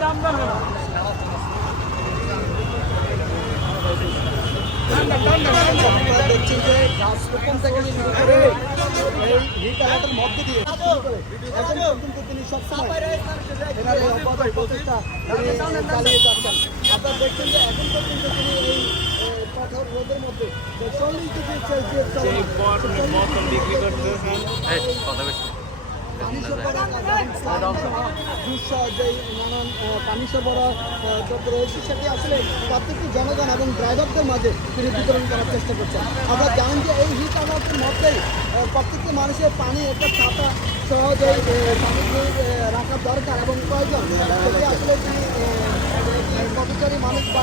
আপনারা দেখছেন যে গাছ রোপণ থেকে শুরু করে এই হিট এলাকার মধ্যে দিয়ে এখন পর্যন্ত তিনি সবসময় এনার এই অব্যাহত প্রচেষ্টা তিনি চালিয়ে যাচ্ছেন। আপনারা দেখছেন যে এখন পর্যন্ত তিনি এই এ, রোদের মধ্যে চল্লিশ ডিগ্রি সেলসিয়াস চলমান পানি করতেছেন। কথা স্লাগ সহ যে নানান পানি সরবরাহ রয়েছে আসলে প্রত্যেকটি জনগণ এবং ড্রাইভারদের মাঝে তিনি করার চেষ্টা করছেন আমরা জানেন যে এই হিট মধ্যেই প্রত্যেকটি মানুষের পানি একটা ছাতা সহ যে আহ, রাখা দরকার এবং প্রয়োজন সেটি আসলে তিনি কর্মচারী মানুষ বা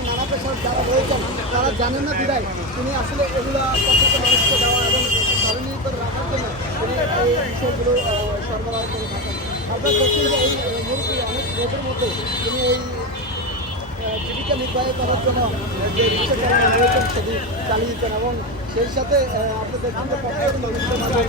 নানা পেশার যারা রয়েছেন তারা জানেন না বিদায়। তিনি আসলে এগুলো প্রত্যেকটা মানুষকে দেওয়া এবং করে রাখার জন্য বিষয়গুলো সরবরাহ করে থাকেন আপনারা দেখছেন যে এই আহ, অনেক রোগের মধ্যে তিনি এই জীবিকা নির্বাহ করার জন্য যে রিক্সা চালানো রয়েছেন সেটি চালিয়ে দিচ্ছেন এবং সেই সাথে আপনি দেখছেন যে মাঝে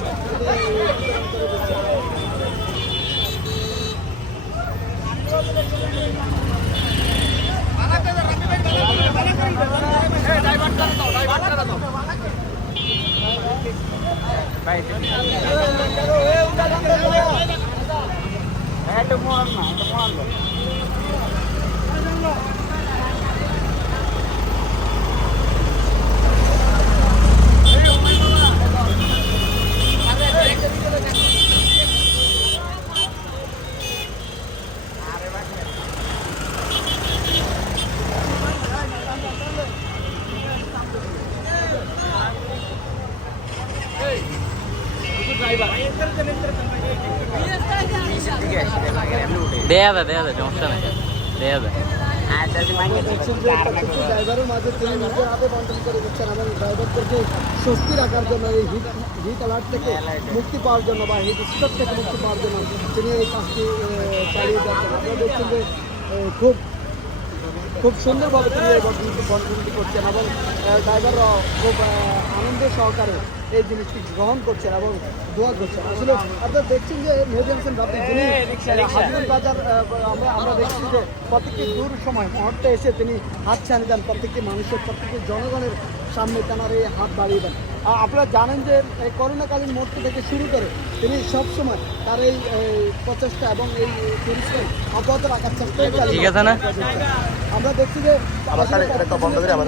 তিনি এই বিতরণ করে দিচ্ছেন দেয়া দেয় দেয়া দেয় সমস্যা নেই। দেয়া দেয় দেখছেন যে ড্রাইভারের মাঝে মুক্তি পাওয়ার জন্য বা হিট জন্য তিনি খুব খুব সুন্দরভাবে তিনি এই বন্টনটি করছেন এবং আহ, ড্রাইভাররাও খুব আনন্দ সহকারে এই জিনিসটি গ্রহণ করছেন এবং দোয়া করছেন। আসলে আপনারা দেখছেন যে মেহেদি হাসান রাব্বি যিনি হাজিগঞ্জ বাজার আমরা আমরা দেখছি যে প্রত্যেকটি দূর সময় মুহূর্তে এসে তিনি হাত ছানি দেন প্রত্যেকটি মানুষের প্রত্যেকটি জনগণের সামনে তেনার এই হাত বাড়িয়ে দেন। আপনারা জানেন যে এই করোনাকালীন মুহূর্ত থেকে শুরু করে তিনি সবসময় তার এই প্রচেষ্টা এবং এই পরিশ্রম অব্যাহত রাখার চেষ্টা ঠিক আছে না? আমরা দেখছি যে বন্ধ করে আবার